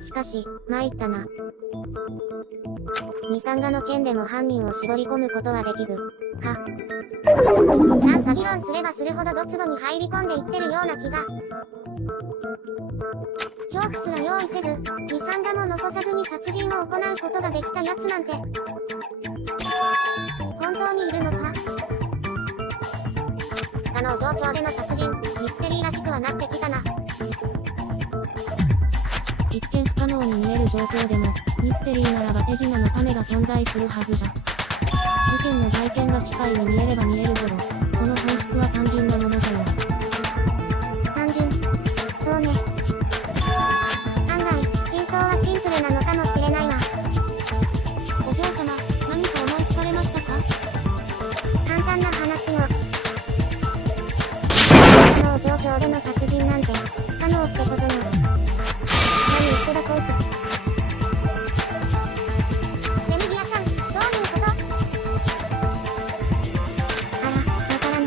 しかし、参ったな。ミサンガの件でも犯人を絞り込むことはできず、なんか議論すればするほどドツボに入り込んでいってるような気が。チョークすら用意せず、ミサンガも残さずに殺人を行うことができたやつなんて。本当にいるのか？不可能状況での殺人、ミステリーらしくはなってきたな。一見不可能に見える状況でも、ミステリーならば手品の種が存在するはずじゃ。事件の外見が機械に見えれば見えるほど、その本質は単純なものじゃよ。単純。そうね。案外、真相はシンプルなのかもしれないわ。お嬢様、何か思いつかれましたか？簡単な話を。不可能状況での殺人なんて、不可能ってことよ。何言ってだこいつ。ジェニギアちゃん、どういうこと？あら、わからない。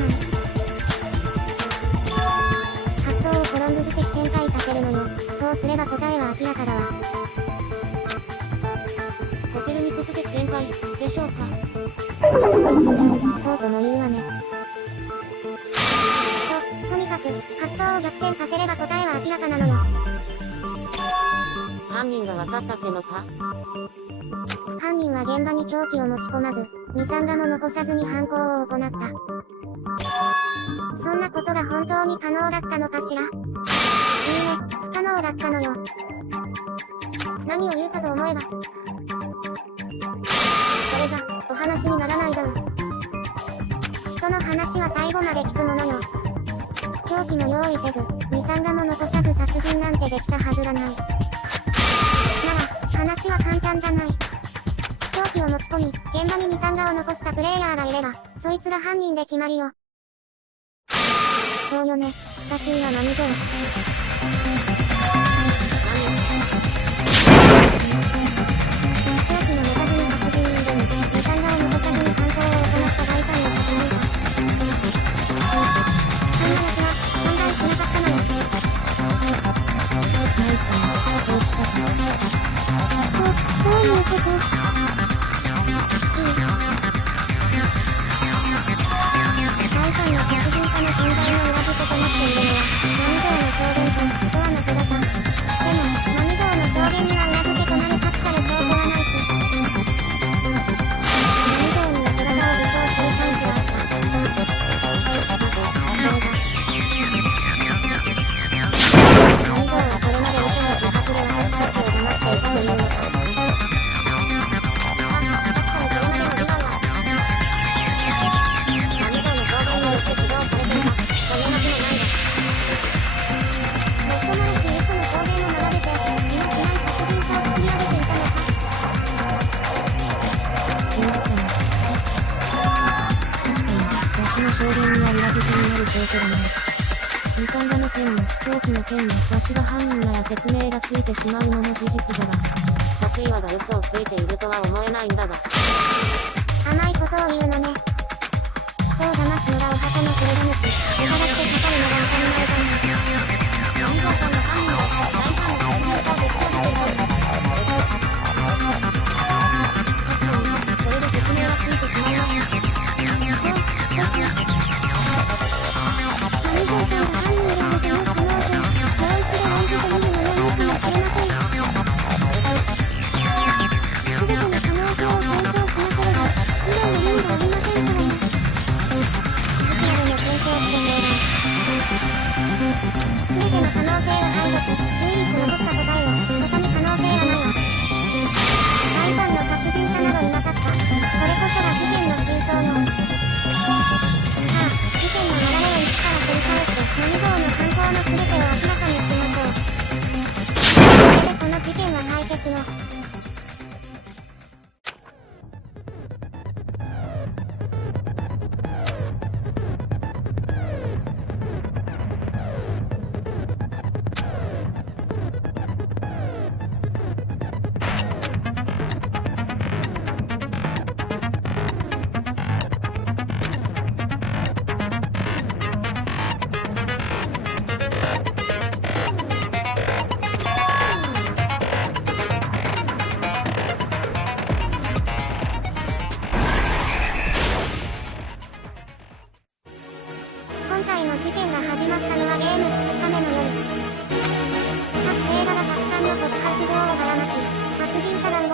発想をコロンブス的展開させるのよ。そうすれば答えは明らかだわ。コペルニクス的展開、でしょうか？そうとも言うわね。とにかく、発想を逆転させれば答えは明らかなのよ。犯人が分かったってのか？犯人は現場に凶器を持ち込まず、ミサンガも残さずに犯行を行った。そんなことが本当に可能だったのかしら？いいえ、不可能だったのよ。何を言うかと思えば。それじゃ、お話にならないじゃん。人の話は最後まで聞くものよ。凶器も用意せず、ミサンガも残さず殺人なんてできたはずがない。なら、話は簡単じゃない。凶器を持ち込み、現場にミサンガを残したプレイヤーがいれば、そいつが犯人で決まりよ。そうよね、二ついは何ぞれ。凶器も持たずに殺人に挑み、ミサンガを残さずに犯行を行った第三の殺人者。そんな奴は、存在しなかったのよ。ないかな、そうきたか。どういうこと？いい。第三の殺人者の存在の裏付けとなっているのは、何道の証言と、ドアの札か。でも、何道の証言には裏付けとなる確たる証拠はないし。何道には札を偽装するチャンスはあった。そうだ。何道はこれまで嘘の自白で私たちを騙していたというのか。証言には裏付けになる証拠がない。ミサンガの件も、凶器の件も、わしが犯人なら説明がついてしまうのも事実だが、一岩が嘘をついているとは思えないんだが。甘いことを言うのね。人を騙すのがお鳩のそれだ抜き、見張ってかかるのが当たり前じゃない。南條さんの犯人は、第三の殺人者をでっち上げていたんだ。確かに、それで説明はついてしまいました。何条さんが犯人であるという可能性、もう一度論じてみるのもいいかもしれません。すべての可能性を検証しなければ、未来の意味がありませんからね。いくらでも検証してもらう。すべての可能性を排除し、唯一残った答えを、他に可能性はないわ。第三の殺人者などいなかった。これこそが事件の真相よ。事件の流れを一から振り返って何道の犯行の全てを明らかにしましょう。これでこの事件は解決よ。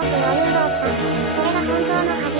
を誘導した。これが本当の始